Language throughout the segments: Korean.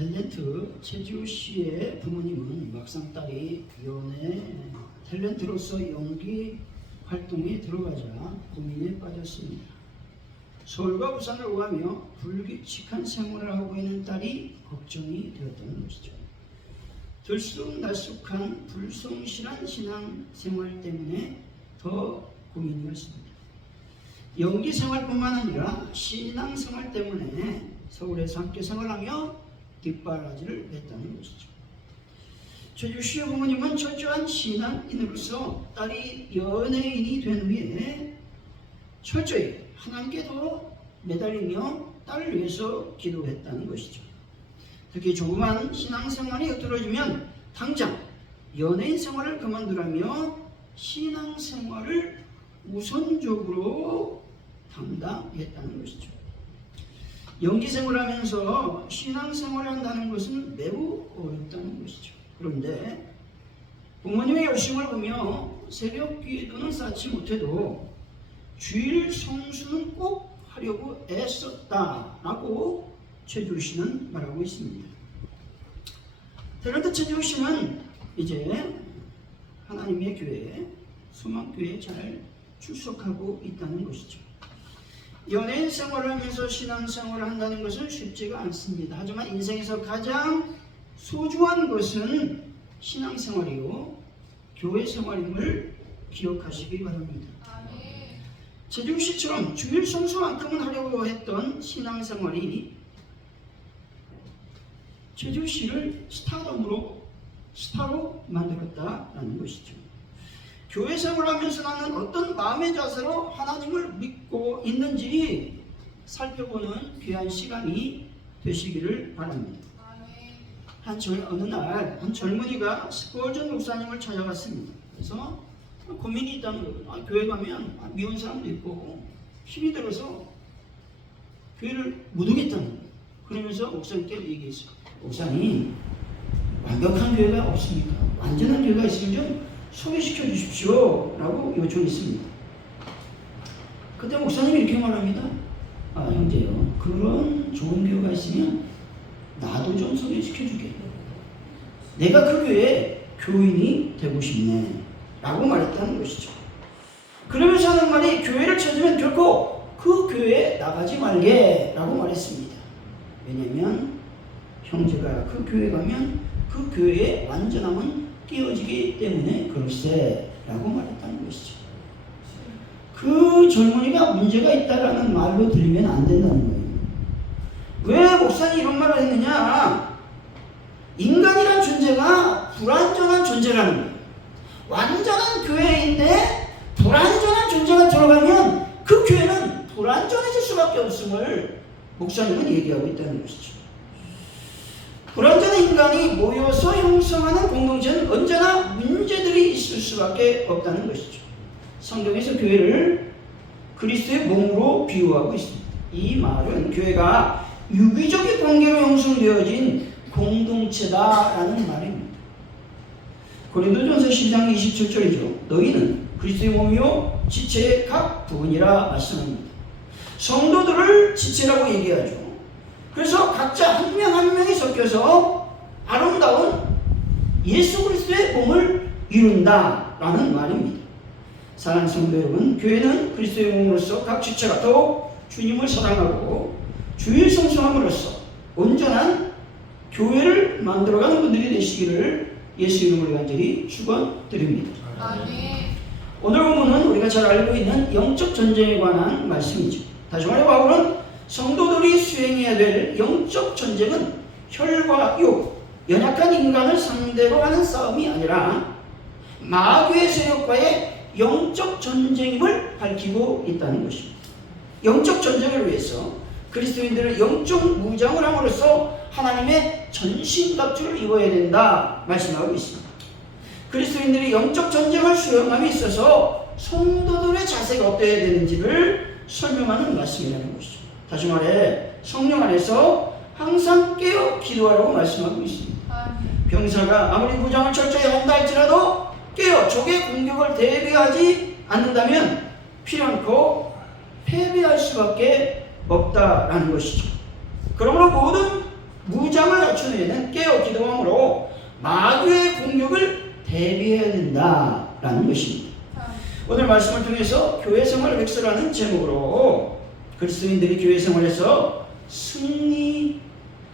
탤런트 최지우 씨의 부모님은 막상 딸이 연애 탤런트로서 연기 활동에 들어가자 고민에 빠졌습니다. 서울과 부산을 오가며 불규칙한 생활을 하고 있는 딸이 걱정이 되었다는 것이죠. 들쑥날쑥한 불성실한 신앙생활 때문에 더 고민이었습니다. 연기 생활뿐만 아니라 신앙생활 때문에 서울에서 함께 생활하며 뒷바라지를 냈다는 것이죠. 최지우 씨의 부모님은 철저한 신앙인으로서 딸이 연예인이 된 후에 철저히 하나님께 더 매달리며 딸을 위해서 기도했다는 것이죠. 특히 조그만 신앙생활이 흩어지면 당장 연예인 생활을 그만두라며 신앙생활을 우선적으로 담당했다는 것이죠. 연기생활을 하면서 신앙생활을 한다는 것은 매우 어렵다는 것이죠. 그런데 부모님의 열심을 보며 새벽 기도는 쌓지 못해도 주일 성수는 꼭 하려고 애썼다라고 최지우 씨는 말하고 있습니다. 탤런트 최지우 씨는 이제 하나님의 교회, 소망교회에 잘 출석하고 있다는 것이죠. 연예인 생활을 하면서 신앙생활을 한다는 것은 쉽지가 않습니다. 하지만 인생에서 가장 소중한 것은 신앙생활이요 교회 생활임을 기억하시기 바랍니다. 최지우 씨처럼 주일 성수만큼은 하려고 했던 신앙생활이 최지우 씨를 스타로 만들었다라는 것이죠. 교회 생활을 하면서 나는 어떤 마음의 자세로 하나님을 믿고 있는지 살펴보는 귀한 시간이 되시기를 바랍니다. 어느 날 한 젊은이가 스펄전 목사님을 찾아갔습니다. 그래서 고민이 있다는 거예요. 교회 가면 미운 사람도 있고 힘이 들어서 교회를 못 오겠다는 거예요. 그러면서 목사님께 얘기했어요. 목사님, 완벽한 교회가 없습니까? 완전한 교회가 있으면 좀 소개시켜 주십시오 라고 요청했습니다. 그때 목사님이 이렇게 말합니다. 형제요, 그런 좋은 교회가 있으면 나도 좀 소개시켜 주게. 내가 그 교회에 교인이 되고 싶네 라고 말했다는 것이죠. 그러면서 하는 말이 교회를 찾으면 결코 그 교회에 나가지 말게 라고 말했습니다. 왜냐하면 형제가 그 교회 가면 그 교회의 완전함은 깨어지기 때문에 그럴세 라고 말했다는 것이죠. 그 젊은이가 문제가 있다라는 말로 들리면 안 된다는 거예요. 왜 목사님이 이런 말을 했느냐? 인간이란 존재가 불완전한 존재라는 거예요. 완전한 교회인데 불완전한 존재가 들어가면 그 교회는 불완전해질 수밖에 없음을 목사님은 얘기하고 있다는 것이죠. 불완전한 인간이 모여서 형성하는 공동체는 언제나 문제들이 있을 수밖에 없다는 것이죠. 성경에서 교회를 그리스도의 몸으로 비유하고 있습니다. 이 말은 교회가 유기적인 관계로 형성되어진 공동체다라는 말입니다. 고린도전서 12장 27절이죠. 너희는 그리스도의 몸이요 지체의 각 부분이라 말씀합니다. 성도들을 지체라고 얘기하죠. 그래서 각자 한 명 한 명이 섞여서 아름다운 예수 그리스도의 몸을 이룬다라는 말입니다. 사랑하는 성도 여러분, 교회는 그리스도의 몸으로서 각 지체가 더욱 주님을 사랑하고 주일 성수함으로써 온전한 교회를 만들어가는 분들이 되시기를 예수 이름으로 간절히 축원드립니다. 오늘 본문은 우리가 잘 알고 있는 영적 전쟁에 관한 말씀이죠. 다시 말해 바울은 성도들이 수행해야 될 영적 전쟁은 혈과 육, 연약한 인간을 상대로 하는 싸움이 아니라 마귀의 세력과의 영적 전쟁임을 밝히고 있다는 것입니다. 영적 전쟁을 위해서 그리스도인들은 영적 무장을 함으로써 하나님의 전신갑주를 입어야 된다 말씀하고 있습니다. 그리스도인들이 영적 전쟁을 수행함에 있어서 성도들의 자세가 어떠해야 되는지를 설명하는 말씀이라는 것이죠. 다시 말해 성령 안에서 항상 깨어 기도하라고 말씀하고 있습니다. 병사가 아무리 무장을 철저히 한다 할지라도 깨어 적의 공격을 대비하지 않는다면 피랑코 패배할 수밖에 없다라는 것이죠. 그러므로 모든 무장을 갖춘 후에는 깨어 기도함으로 마귀의 공격을 대비해야 된다라는 것입니다. 오늘 말씀을 통해서 교회 생활 백서라는 제목으로 그리스도인들이 교회 생활에서 승리하는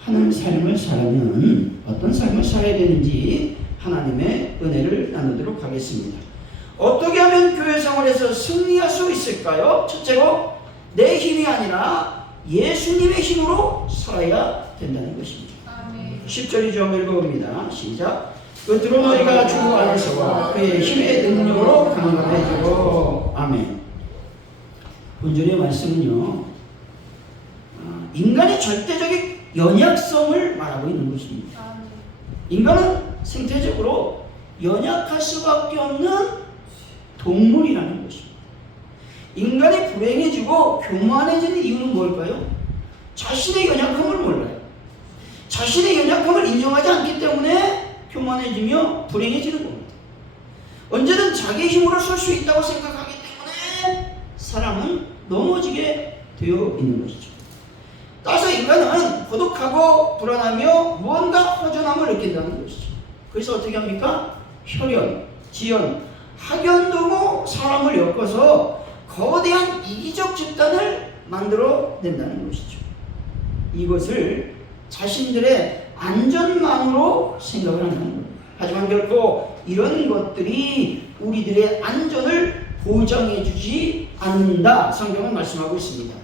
삶을 살면 어떤 삶을 살아야 되는지 하나님의 은혜를 나누도록 하겠습니다. 어떻게 하면 교회 생활에서 승리할 수 있을까요? 첫째로 내 힘이 아니라 예수님의 힘으로 살아야 된다는 것입니다. 10절이죠. 읽어봅니다. 시작. 끝으로 너희가 주 안에서와 그의 힘의 능력으로 강건해지고. 아멘. 본절의 말씀은요, 인간의 절대적인 연약성을 말하고 있는 것입니다. 인간은 생태적으로 연약할 수밖에 없는 동물이라는 것입니다. 인간이 불행해지고 교만해지는 이유는 뭘까요? 자신의 연약함을 몰라요. 자신의 연약함을 인정하지 않기 때문에 교만해지며 불행해지는 겁니다. 언제든 자기의 힘으로 설 수 있다고 생각하기 때문에 사람은 넘어지게 되어 있는 것이죠. 따라서 인간은 고독하고 불안하며 무언가 허전함을 느낀다는 것이죠. 그래서 어떻게 합니까? 혈연, 지연, 학연동무 사람을 엮어서 거대한 이기적 집단을 만들어낸다는 것이죠. 이것을 자신들의 안전망으로 생각을 한다는 겁니다. 하지만 결코 이런 것들이 우리들의 안전을 보장해주지 않는다. 성경은 말씀하고 있습니다.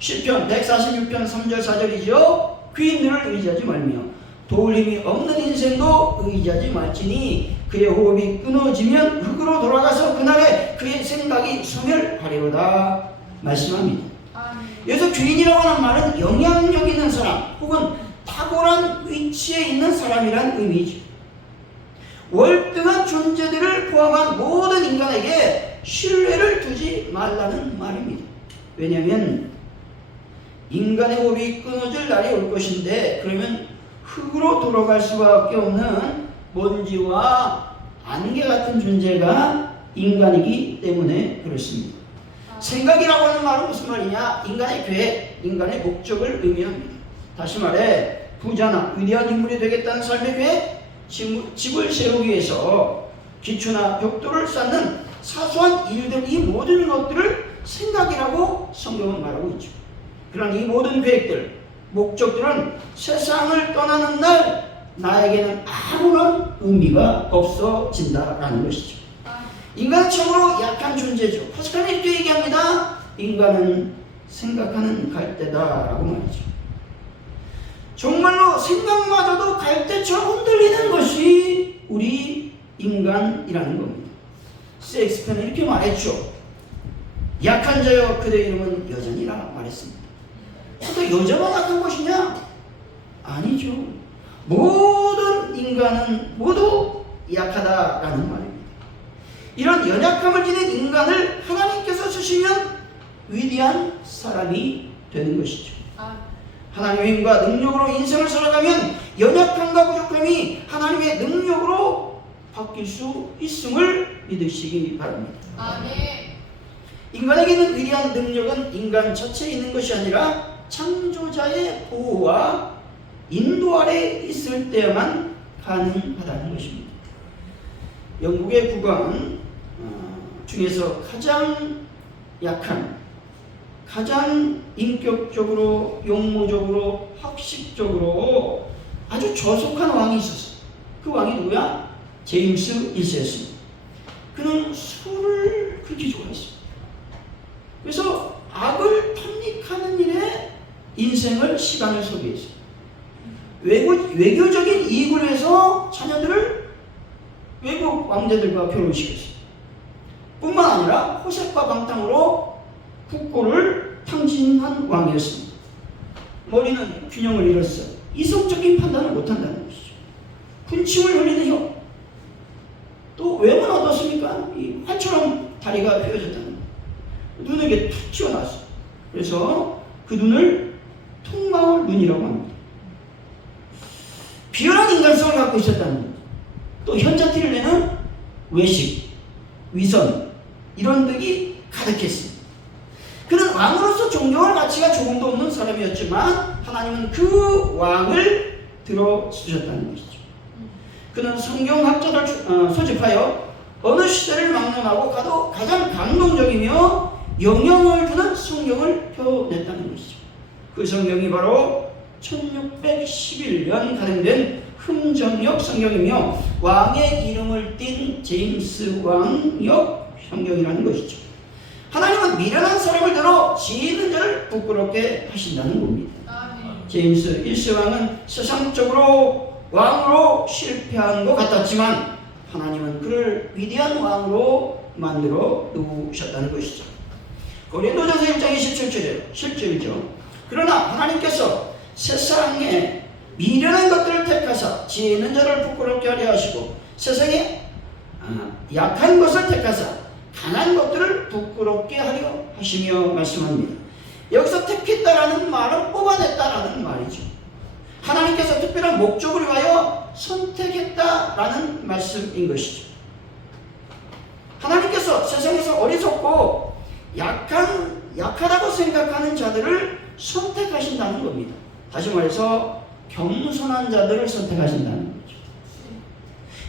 시편 146편 3절 4절이죠. 귀인들을 의지하지 말며 도울 힘이 없는 인생도 의지하지 말지니 그의 호흡이 끊어지면 흙으로 돌아가서 그날에 그의 생각이 소멸하리로다 말씀합니다. 여기서 귀인이라고 하는 말은 영향력 있는 사람 혹은 탁월한 위치에 있는 사람이란 의미죠. 월등한 존재들을 포함한 모든 인간에게 신뢰를 두지 말라는 말입니다. 왜냐하면 인간의 호흡이 끊어질 날이 올 것인데, 그러면 흙으로 돌아갈 수밖에 없는 먼지와 안개 같은 존재가 인간이기 때문에 그렇습니다. 생각이라고 하는 말은 무슨 말이냐? 인간의 계획, 인간의 목적을 의미합니다. 다시 말해 부자나 위대한 인물이 되겠다는 삶의 계획, 집을 세우기 위해서 기초나 벽돌을 쌓는 사소한 일들, 이 모든 것들을 생각이라고 성경은 말하고 있죠. 그런 이 모든 계획들, 목적들은 세상을 떠나는 날 나에게는 아무런 의미가 없어진다라는 것이죠. 인간은 참으로 약한 존재죠. 파스칼은 이렇게 얘기합니다. 인간은 생각하는 갈대다라고 말이죠. 정말로 생각마저도 갈대처럼 흔들리는 것이 우리 인간이라는 겁니다. 셰익스피어는 이렇게 말했죠. 약한 자여 그대 이름은 여전이라 말했습니다. 근데 여자만 약한 것이냐? 아니죠. 모든 인간은 모두 약하다라는 말입니다. 이런 연약함을 지닌 인간을 하나님께서 주시면 위대한 사람이 되는 것이죠. 하나님의 힘과 능력으로 인생을 살아가면 연약함과 부족함이 하나님의 능력으로 바뀔 수 있음을 믿으시기 바랍니다. 아멘. 인간에게 있는 위대한 능력은 인간 자체에 있는 것이 아니라 창조자의 보호와 인도 아래 있을 때만 가능하다는 것입니다. 영국의 국왕 중에서 가장 약한, 가장 인격적으로, 용모적으로, 학식적으로 아주 저속한 왕이 있었어요. 그 왕이 누구야? 제임스 1세였습니다. 그는 술을 그렇게 좋아했습니다. 그래서 악을 탐닉하는 일에 인생을, 시간을 소비했어요. 외교적인 이익을 위해서 자녀들을 외국 왕자들과 결혼시켰어요. 뿐만 아니라 호색과 방탕으로 국고를 탕진한 왕이었습니다. 머리는 균형을 잃었어요. 이성적인 판단을 못한다는 것이죠. 군침을 흘리는 혀. 또 외모는 어떻습니까? 이 활처럼 다리가 휘어졌다는 거예요. 눈에 이게 툭 튀어나왔어요. 그래서 그 눈을 통마울 눈이라고 합니다. 비열한 인간성을 갖고 있었다는 거예요. 또 현자티를 내는 외식, 위선, 이런 덕이 가득했습니다. 그는 왕으로서 존경할 가치가 조금도 없는 사람이었지만 하나님은 그 왕을 들어주셨다는 것이죠. 그는 성경학자를 소집하여 어느 시대를 막론하고 가장 감동적이며 영향을 주는 성경을 펴냈다는 것이죠. 그 성경이 바로 1611년 발행된 흠정역 성경이며 왕의 이름을 띤 제임스 왕역 성경이라는 것이죠. 하나님은 미련한 사람을 들어 지혜 있는 자를 부끄럽게 하신다는 겁니다. 제임스 1세 왕은 세상적으로 왕으로 실패한 것 같았지만 하나님은 그를 위대한 왕으로 만들어 놓으셨다는 것이죠. 고린도전서 1장 27절이죠. 그러나 하나님께서 세상에 미련한 것들을 택하사 지혜 있는 자를 부끄럽게 하려 하시고 세상에 약한 것을 택하사 강한 것들을 부끄럽게 하려 하시며 말씀합니다. 여기서 택했다라는 말은 뽑아냈다라는 말이죠. 하나님께서 특별한 목적을 위하여 선택했다라는 말씀인 것이죠. 하나님께서 세상에서 어리석고 약하다고 생각하는 자들을 선택하신다는 겁니다. 다시 말해서 겸손한 자들을 선택하신다는 거죠.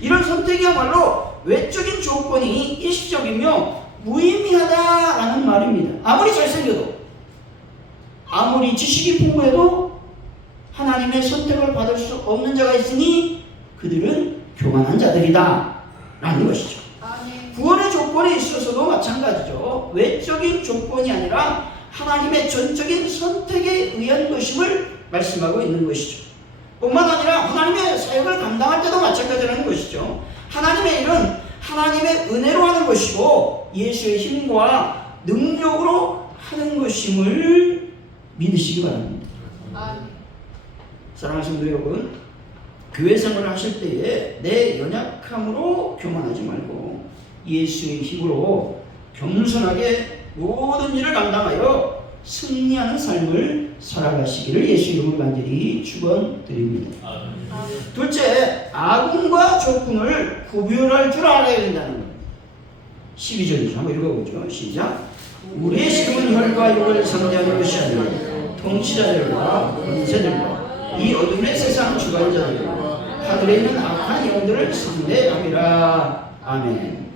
이런 선택이야말로 외적인 조건이 일시적이며 무의미하다라는 말입니다. 아무리 잘생겨도 아무리 지식이 풍부해도 하나님의 선택을 받을 수 없는 자가 있으니 그들은 교만한 자들이다 라는 것이죠. 구원의 조건에 있어서도 마찬가지죠. 외적인 조건이 아니라 하나님의 전적인 선택에 의한 것임을 말씀하고 있는 것이죠. 뿐만 아니라 하나님의 사역을 감당할 때도 마찬가지라는 것이죠. 하나님의 일은 하나님의 은혜로 하는 것이고 예수의 힘과 능력으로 하는 것임을 믿으시기 바랍니다. 사랑하는 성도 여러분, 교회 생활을 하실 때에 내 연약함으로 교만하지 말고 예수의 힘으로 겸손하게 모든 일을 감당하여 승리하는 삶을 살아가시기를 예수 이름으로 간절히 축원드립니다. 둘째, 악운과 조건을 구별할 줄 알아야 된다는 겁니다. 12절이죠. 한번 읽어보죠. 시작. 우리의 시름은 혈과 육을 상대하는 것이 아니라 통치자들과 권세들과 이 어둠의 세상 주관자들과 하늘에 있는 악한 영들을 상대함이라. 아멘.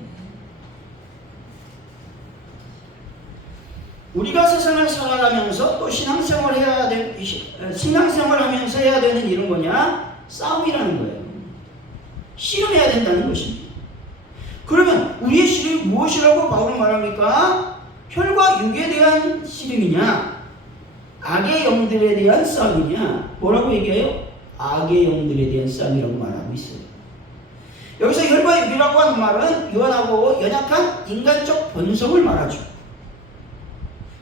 우리가 세상을 살아가면서 또 신앙생활하면서 해야 되는 일은 뭐냐? 싸움이라는 거예요. 씨름해야 된다는 것입니다. 그러면 우리의 씨름이 무엇이라고 바울은 말합니까? 혈과 육에 대한 씨름이냐? 악의 영들에 대한 싸움이냐? 뭐라고 얘기해요? 악의 영들에 대한 싸움이라고 말하고 있어요. 여기서 혈과 육이라고 하는 말은 유한하고 연약한 인간적 본성을 말하죠.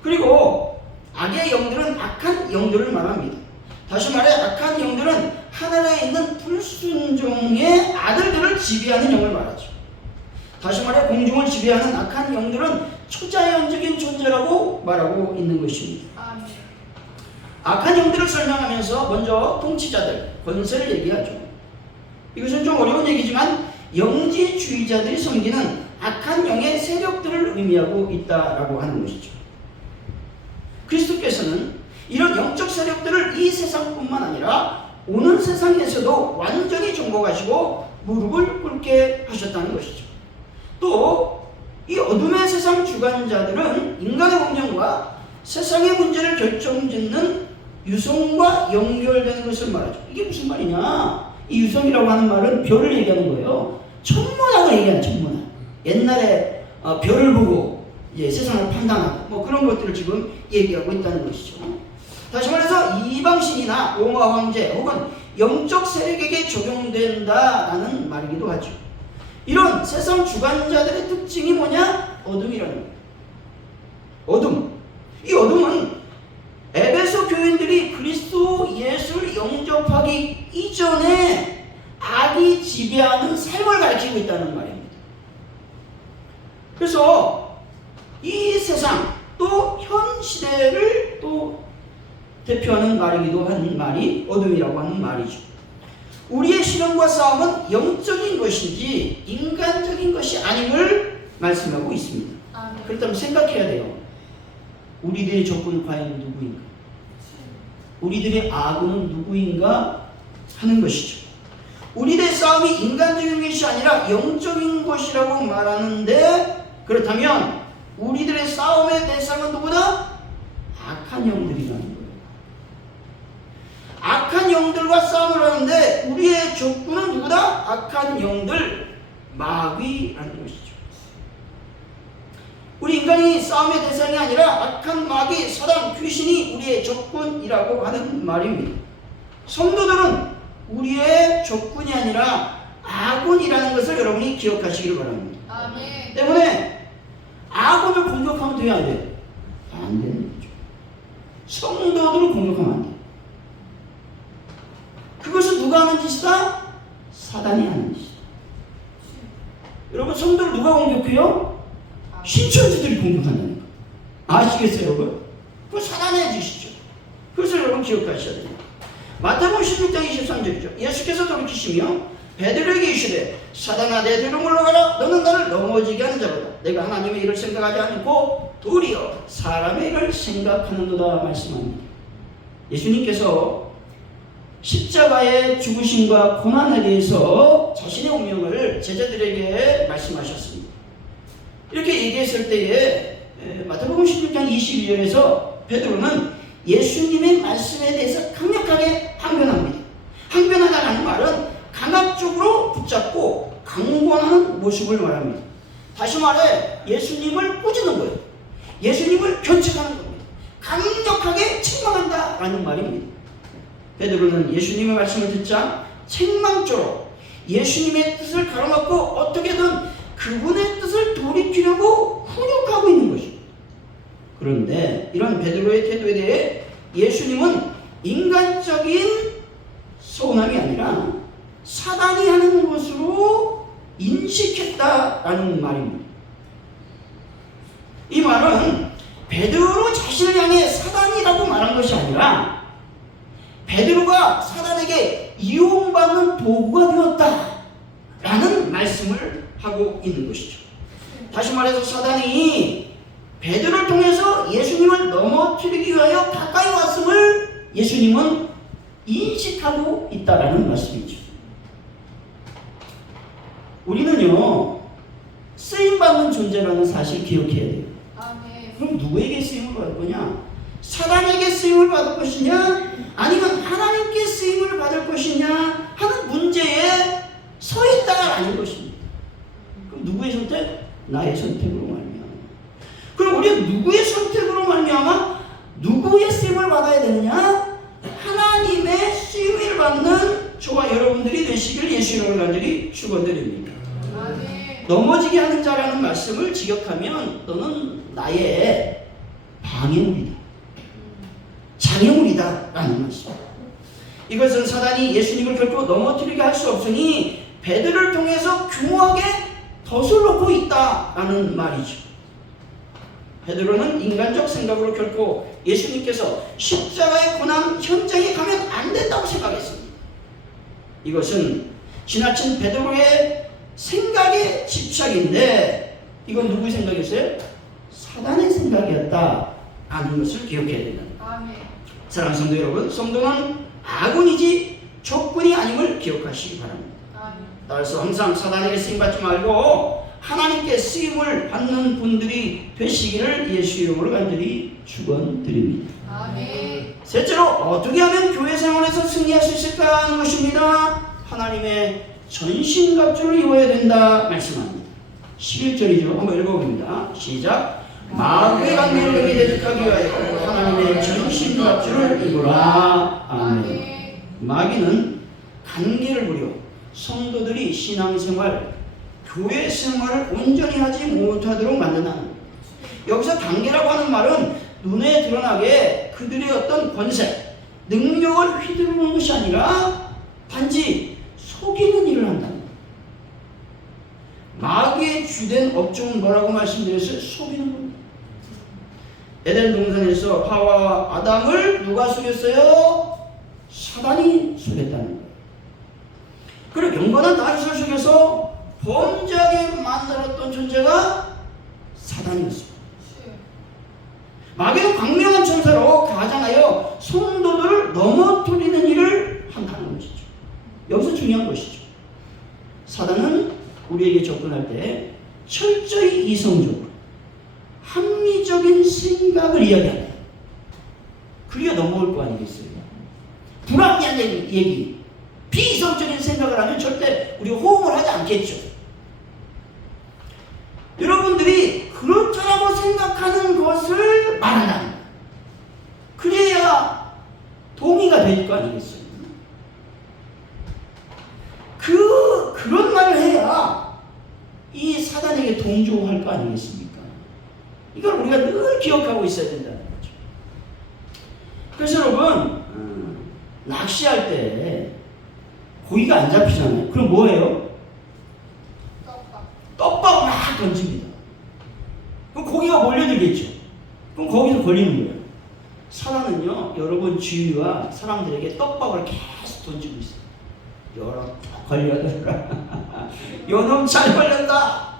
그리고 악의 영들은 악한 영들을 말합니다. 다시 말해 악한 영들은 하늘에 있는 불순종의 아들들을 지배하는 영을 말하죠. 다시 말해 공중을 지배하는 악한 영들은 초자연적인 존재라고 말하고 있는 것입니다. 악한 영들을 설명하면서 먼저 통치자들, 권세를 얘기하죠. 이것은 좀 어려운 얘기지만 영지주의자들이 섬기는 악한 영의 세력들을 의미하고 있다라고 하는 것이죠. 그리스도께서는 이런 영적 세력들을 이 세상뿐만 아니라 오는 세상에서도 완전히 정복하시고 무릎을 꿇게 하셨다는 것이죠. 또 이 어둠의 세상 주관자들은 인간의 운명과 세상의 문제를 결정짓는 유성과 연결되는 것을 말하죠. 이게 무슨 말이냐? 이 유성이라고 하는 말은 별을 얘기하는 거예요. 천문학을 얘기하는 천문학. 옛날에 별을 보고 이제 세상을 판단하고 뭐 그런 것들을 지금 얘기하고 있다는 것이죠. 다시 말해서 이방신이나 로마 황제 혹은 영적 세력에게 적용된다라는 말이기도 하죠. 이런 세상 주관자들의 특징이 뭐냐? 어둠이라는 거예요. 어둠. 이 어둠은 에베소 교인들이 그리스도 예수를 영접하기 이전에 악이 지배하는 삶을 가리키고 있다는 말입니다. 그래서 이 세상 또 현 시대를 또 대표하는 말이기도 한 말이 어둠이라고 하는 말이죠. 우리의 신앙과 싸움은 영적인 것인지 인간적인 것이 아님을 말씀하고 있습니다. 그렇다면 생각해야 돼요. 우리들의 적군은 과연 누구인가? 우리들의 아군은 누구인가 하는 것이죠. 우리들의 싸움이 인간적인 것이 아니라 영적인 것이라고 말하는데, 그렇다면 우리들의 싸움의 대상은 누구다? 악한 영들이라는 거예요. 악한 영들과 싸움을 하는데 우리의 적군은 누구다? 악한 영들, 마귀라는 것이죠. 우리 인간이 싸움의 대상이 아니라 악한 마귀, 사단, 귀신이 우리의 적군이라고 하는 말입니다. 성도들은 우리의 적군이 아니라 아군이라는 것을 여러분이 기억하시길 바랍니다. 아멘. 때문에 아군을 공격하면 돼요, 안 돼요? 안 되는 거죠. 성도들을 공격하면 안 돼요. 그것은 누가 하는 짓이다? 사단이 하는 짓이다. 여러분, 성도를 누가 공격해요? 신천지들이 공격한다니까. 아시겠어요, 여러분? 그거 사단의 짓이죠. 그것을 여러분 기억하셔야 됩니다. 마태복음 16장 23절이죠. 예수께서 돌이키시며 베드로에게 이르시되 사단아 내 뒤로 물러가라. 너는 나를 넘어지게 하는 자로다. 내가 하나님의 일을 생각하지 않고 도리어 사람의 일을 생각하는도다 말씀합니다. 예수님께서 십자가의 죽으심과 고난에 대해서 자신의 운명을 제자들에게 말씀하셨습니다. 이렇게 얘기했을 때에 마태복음 16장 22절에서 베드로는 예수님의 말씀에 대해서 강력하게 항변합니다. 항변하다라는 말은 강압적으로 붙잡고 강권하는 모습을 말합니다. 다시 말해 예수님을 꾸짖는 거예요. 예수님을 견책하는 겁니다. 강력하게 책망한다라는 말입니다. 베드로는 예수님의 말씀을 듣자 책망조로 예수님의 뜻을 가로막고 어떻게든 그분의 뜻을 돌이키려고 훈육하고 있는 것입니다. 그런데 이런 베드로의 태도에 대해 예수님은 인간적인 서운함이 아니라 사단이 하는 것으로 인식했다라는 말입니다. 이 말은 베드로 자신을 향해 사단이라고 말한 것이 아니라 베드로가 사단에게 이용받는 도구가 되었다라는 말씀을 하고 있는 것이죠. 다시 말해서 사단이 베드로를 통해서 예수님을 넘어뜨리기 위하여 가까이 왔음을 예수님은 인식하고 있다라는 말씀이죠. 우리는요, 쓰임받는 존재라는 사실 기억해야 돼요. 아멘. 그럼 누구에게 쓰임을 받을 거냐? 사단에게 쓰임을 받을 것이냐? 아니면 하나님께 쓰임을 받을 것이냐? 하는 문제에 서 있다라는 것입니다. 그럼 누구의 선택? 나의 선택으로 말미암아. 그럼 우리는 누구의 선택으로 말미암아 누구의 쓰임을 받아야 되느냐? 하나님의 쓰임을 받는 저와 여러분들이 되시길 예수 이름으로 간절히 축원드립니다. 아멘. 넘어지게 하는 자라는 말씀을 지적하면 너는 나의 방해물이다, 장애물이다 라는 말씀. 이것은 사단이 예수님을 결코 넘어뜨리게 할 수 없으니 베드로를 통해서 교묘하게 덫을 놓고 있다라는 말이죠. 베드로는 인간적 생각으로 결코 예수님께서 십자가의 고난 현장에 가면 안 된다고 생각했습니다. 이것은 지나친 베드로의 생각의 집착인데 이건 누구의 생각이었어요? 사단의 생각이었다라는 것을 기억해야 된다. 아멘. 사랑하는 성도 여러분, 성도는 아군이지 적군이 아님을 기억하시기 바랍니다. 아멘. 따라서 항상 사단에게 쓰임받지 말고 하나님께 쓰임을 받는 분들이 되시기를 예수 이름으로 간절히 축원드립니다. 아멘. 셋째로 어떻게 하면 교회 생활에서 승리할 수 있을까 하는 것입니다. 하나님의 전신갑주를 입어야 된다 말씀합니다. 11절이죠. 한번 읽어봅니다. 시작. 마귀의 관계를 대적하기 위하여 하나님의 전신갑주를 입으라. 아멘. 마귀는 관계를 부려 성도들이 신앙생활, 교회 생활을 온전히 하지 못하도록 만든다는 겁니다. 여기서 관계라고 하는 말은 눈에 드러나게 그들의 어떤 권세, 능력을 휘두르는 것이 아니라 단지 속이는 일을 한다는 거예요. 마귀의 주된 업종은 뭐라고 말씀드렸어요? 속이는 겁니다. 에덴 동산에서 하와와 아담을 누가 속였어요? 사단이 속였다는 거예요. 그리고 경건한 다윗을 속여서 범죄하게 만들었던 존재가 사단이었습니다. 마귀는 광명한 천사로 가장하여 성도들을 넘어뜨리는 일을 한다는 것이죠. 여기서 중요한 것이죠. 사단은 우리에게 접근할 때 철저히 이성적으로 합리적인 생각을 이야기한다. 그래야 넘어올 거 아니겠어요? 불합리한 얘기, 비이성적인 생각을 하면 절대 우리가 호응을 하지 않겠죠. 여러분들이 그렇다고 생각하는 것을 말한다. 그래야 동의가 될 거 아니겠어요? 그런 말을 해야 이 사단에게 동조할 거 아니겠습니까? 이걸 우리가 늘 기억하고 있어야 된다는 거죠. 그래서 여러분, 낚시할 때 고기가 안 잡히잖아요. 그럼 뭐예요? 떡밥을 막 던집니다. 그럼 고기가 몰려들겠죠. 그럼 거기서 걸리는 거예요. 사단은요, 여러분 주위와 사람들에게 떡밥을 계속 던지고 있어요. 여러 걸려들라. 요놈 잘 걸렸다.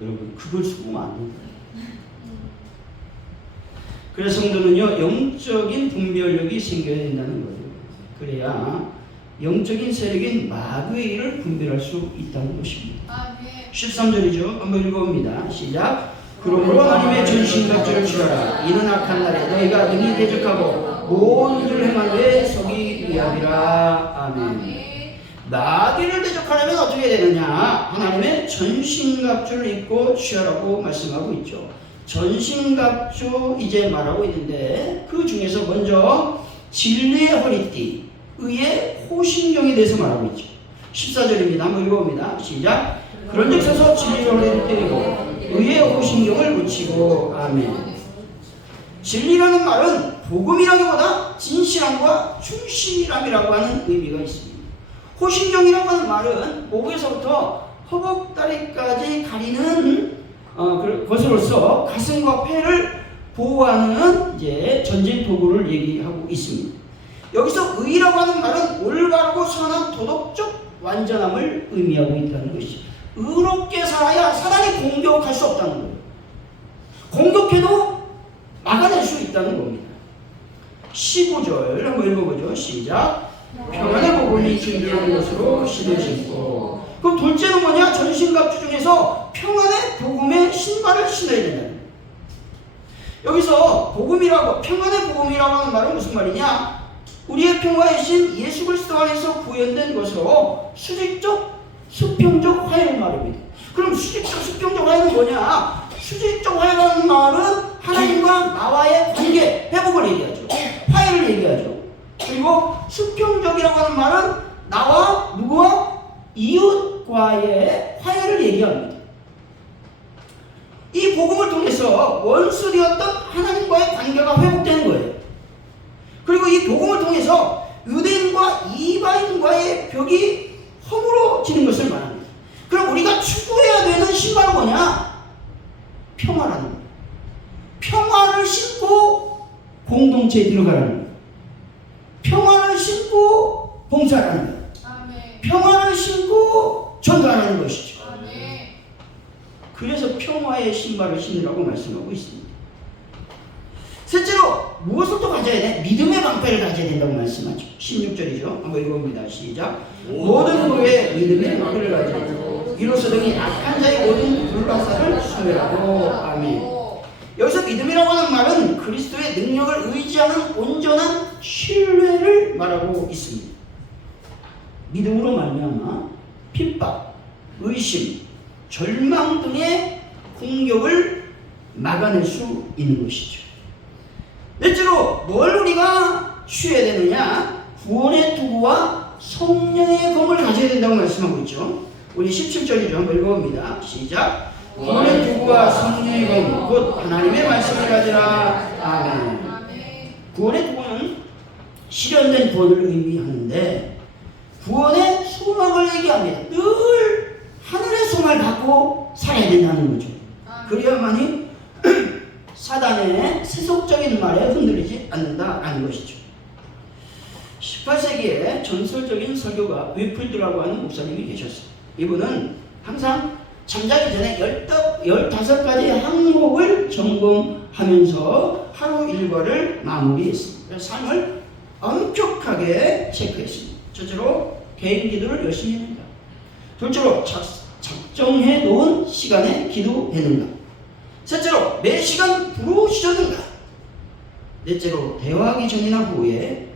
여러분, 그걸 속으면 안 된다. 그래서 성도는요, 영적인 분별력이 생겨야 된다는 거예요. 그래야 영적인 세력인 마귀의 일을 분별할 수 있다는 것입니다. 13절이죠. 한번 읽어봅니다. 시작. 그러므로 하나님의 전신갑주를 취하라. 이는 악한 날에 너희가 능히 대적하고 모든 일을 행하되 서기 위함이라. 아멘. 마귀를 대적하려면 어떻게 되느냐? 하나님의 전신갑주를 입고 취하라고 말씀하고 있죠. 전신갑주 이제 말하고 있는데 그 중에서 먼저 진리의 허리띠, 의의 호신경에 대해서 말하고 있죠. 14절입니다. 한번 읽어봅니다. 시작. 그런즉 서서 진리의 허리띠를 띠고 의의 호신경을 붙이고. 아멘. 진리라는 말은 복음이라기보다 진실함과 충실함이라고 하는 의미가 있습니다. 호신경이라고 하는 말은 목에서부터 허벅다리까지 가리는 것으로서 가슴과 폐를 보호하는 이제 전쟁 도구를 얘기하고 있습니다. 여기서 의라고 하는 말은 올바르고 선한 도덕적 완전함을 의미하고 있다는 것이죠. 의롭게 살아야 사단이 공격할 수 없다는 거예요. 공격해도 막아낼 수 있다는 겁니다. 15절 한번 읽어보죠. 시작. 평안의 복음이 준비한 것으로 신으시고. 그럼 둘째는 뭐냐? 전신갑주 중에서 평안의 복음의 신발을 신어야 된다는 거예요. 여기서 복음이라고, 평안의 복음이라고 하는 말은 무슨 말이냐? 우리의 평화의 신 예수 그리스도 안에서 구현된 것으로 수직적, 수평적 화해를 말합니다. 그럼 수직적, 수평적 화해는 뭐냐? 수직적 화해라는 말은 하나님과 나와의 관계, 회복을 얘기하죠. 화해를 얘기하죠. 그리고 수평적이라고 하는 말은 나와 누구와? 이웃과의 화해를 얘기합니다. 이 복음을 통해서 원수되었던 하나님과의 관계가 회복되는 거예요. 그리고 이 복음을 통해서 유대인과 이방인과의 벽이 허물어지는 것을 말합니다. 그럼 우리가 추구해야 되는 신발은 뭐냐? 평화라는 거예요. 평화를 신고 공동체에 들어가라는 거예요. 평화를 신고 봉사하는 거예요. 평화를 신고 전도하는 것이죠. 그래서 평화의 신발을 신으라고 말씀하고 있습니다. 셋째로 무엇을 또 가져야 돼? 믿음의 방패를 가져야 된다고 말씀하죠. 16절이죠. 한번 읽어봅니다. 시작. 모든 교회에 믿음의 방패를 가지고 이로써 등이 악한 자의 모든 불박사를 소멸하고. 아멘. 여기서 믿음이라고 하는 말은 그리스도의 능력을 의지하는 온전한 신뢰를 말하고 있습니다. 믿음으로 말미암아 핍박, 의심, 절망 등의 공격을 막아낼 수 있는 것이죠. 넷째로 뭘 우리가 취해야 되느냐? 구원의 투구와 성령의 검을 가져야 된다고 말씀하고 있죠. 우리 17절이죠. 한번 읽어봅니다. 시작. 구원의 투구와 성령의 검, 곧 하나님의 말씀을 가지라. 아멘. 구원의 투구는 실현된 구원을 의미하는데 구원의 소망을 얘기합니다. 늘 하늘의 소망을 갖고 살아야 된다는 거죠. 그래야만이 사단의 세속적인 말에 흔들리지 않는다라는 것이죠. 18세기에 전설적인 설교가 위필드라고 하는 목사님이 계셨어요. 이분은 항상 잠자기 전에 열댓 15가지 항목을 점검하면서 하루 일과를 마무리했습니다. 그래서 삶을 엄격하게 체크했습니다. 첫째로 개인 기도를 열심히 했는가. 둘째로 작정해 놓은 시간에 기도했는가. 셋째로 매 시간 부르짖었는가. 넷째로 대화하기 전이나 후에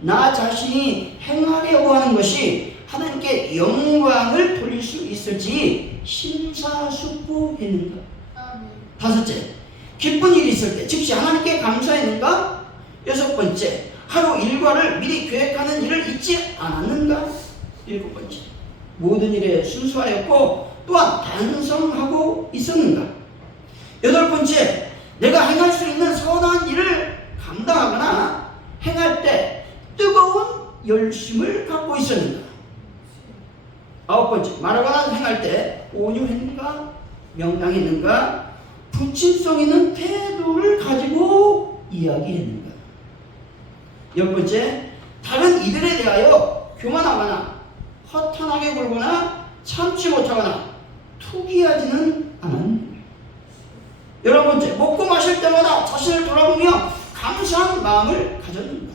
나 자신이 행하려고 하는 것이 하나님께 영광을 돌릴 수 있을지 심사숙고했는가. 다섯째, 기쁜 일이 있을 때 즉시 하나님께 감사했는가. 여섯 번째, 하루 일과를 미리 계획하는 일을 잊지 않았는가. 일곱 번째, 모든 일에 순수하였고 또한 단성하고 있었는가. 여덟 번째, 내가 행할 수 있는 선한 일을 감당하거나 행할 때 뜨거운 열심을 갖고 있었는가. 아홉 번째, 말하거나 행할 때 온유했는가, 명랑했는가, 부침성 있는 태도를 가지고 이야기했는가. 열 번째, 다른 이들에 대하여 교만하거나 허탄하게 굴거나 참지 못하거나 투기하지는 않았는가. 11번째, 먹고 마실 때마다 자신을 돌아보며 감사한 마음을 가졌는가.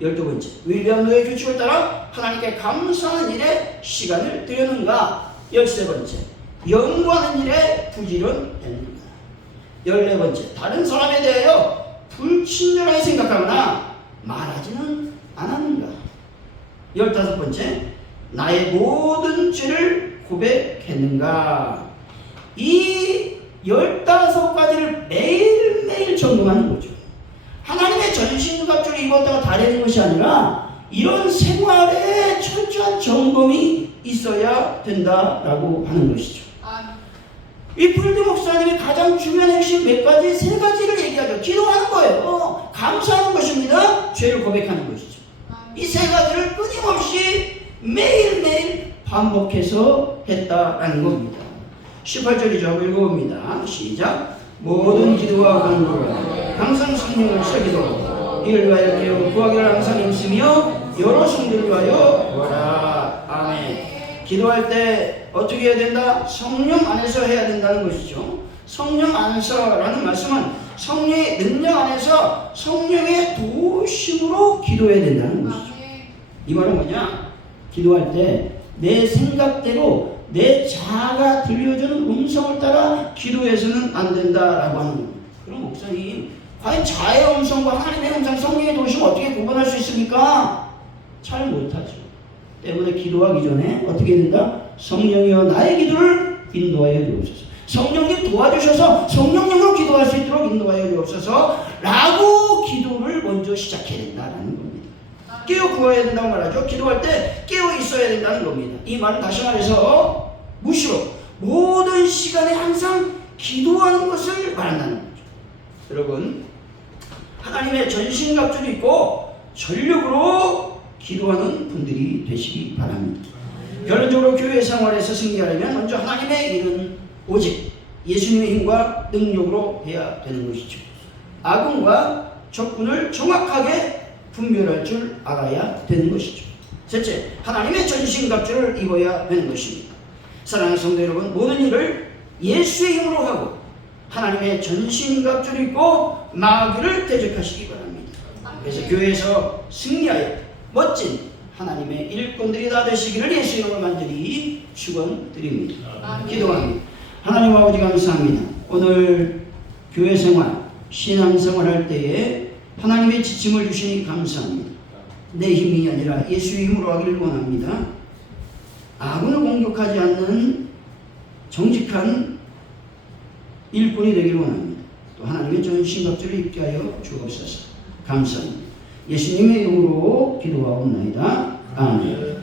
12번째, 위대한 너의 규칙을 따라 하나님께 감사하는 일에 시간을 들였는가. 13번째, 연구하는 일에 부지런했는가. 14번째, 다른 사람에 대하여 불친절하게 생각하거나 말하지는 않았는가. 15번째, 나의 모든 죄를 고백했는가. 이 15가지를 매일매일 점검하는 거죠. 하나님의 전신갑주를 입었다가 다 되는 것이 아니라 이런 생활에 철저한 점검이 있어야 된다라고 하는 것이죠. 이 풀드 목사님이 가장 중요한 핵심 몇 가지, 세 가지를 얘기하죠. 기도하는 거예요. 감사하는 것입니다. 죄를 고백하는 것이죠. 이 세 가지를 끊임없이 매일매일 반복해서 했다라는 겁니다. 18절이죠. 읽어봅니다. 시작. 모든 기도와 간구와 항상 성령을 새기도록 이를 위하여 깨어 구하기를 항상 힘쓰며 여러 성들을 위하여 구하라. 아멘. 기도할 때 어떻게 해야 된다? 성령 안에서 해야 된다는 것이죠. 성령 안에서라는 말씀은 성령의 능력 안에서 성령의 도우심으로 기도해야 된다는 것이죠. 이 말은 뭐냐? 기도할 때 내 생각대로 내 자아가 들려주는 음성을 따라 기도해서는 안 된다라고 하는 겁니다. 그럼 목사님, 과연 자아의 음성과 하나님의 음성, 성령의 도우심을 어떻게 구분할 수 있습니까? 잘 못하죠. 때문에 기도하기 전에 어떻게 해야 된다? 성령이여 나의 기도를 인도하여 주옵소서. 성령님 도와주셔서 성령님으로 기도할 수 있도록 인도하여 주옵소서 라고 기도를 먼저 시작해야 된다는 겁니다. 깨어 구해야 된다고 말하죠. 기도할 때 깨어 있어야 된다는 겁니다. 이 말은 다시 말해서 무시로 모든 시간에 항상 기도하는 것을 말한다는 거죠. 여러분, 하나님의 전신갑주도 있고 전력으로 기도하는 분들이 되시기 바랍니다. 결론적으로 교회 생활에서 승리하려면 먼저 하나님의 일은 오직 예수님의 힘과 능력으로 해야 되는 것이죠. 악은과 적군을 정확하게 분별할 줄 알아야 되는 것이죠. 셋째, 하나님의 전신갑주를 입어야 되는 것입니다. 사랑하는 성도 여러분, 모든 일을 예수의 힘으로 하고 하나님의 전신갑주를 입고 마귀를 대적하시기 바랍니다. 그래서 교회에서 승리하여 멋진 하나님의 일꾼들이 다 되시기를 예수의 이름으로 간절히 축원드립니다. 기도합니다. 하나님 아버지 감사합니다. 오늘 교회 생활, 신앙 생활 할 때에 하나님의 지침을 주시니 감사합니다. 내 힘이 아니라 예수의 힘으로 하기를 원합니다. 아군을 공격하지 않는 정직한 일꾼이 되기를 원합니다. 또 하나님의 전신갑주를 입게 하여 주옵소서. 감사합니다. 예수님의 이름으로 기도하옵나이다. 아멘.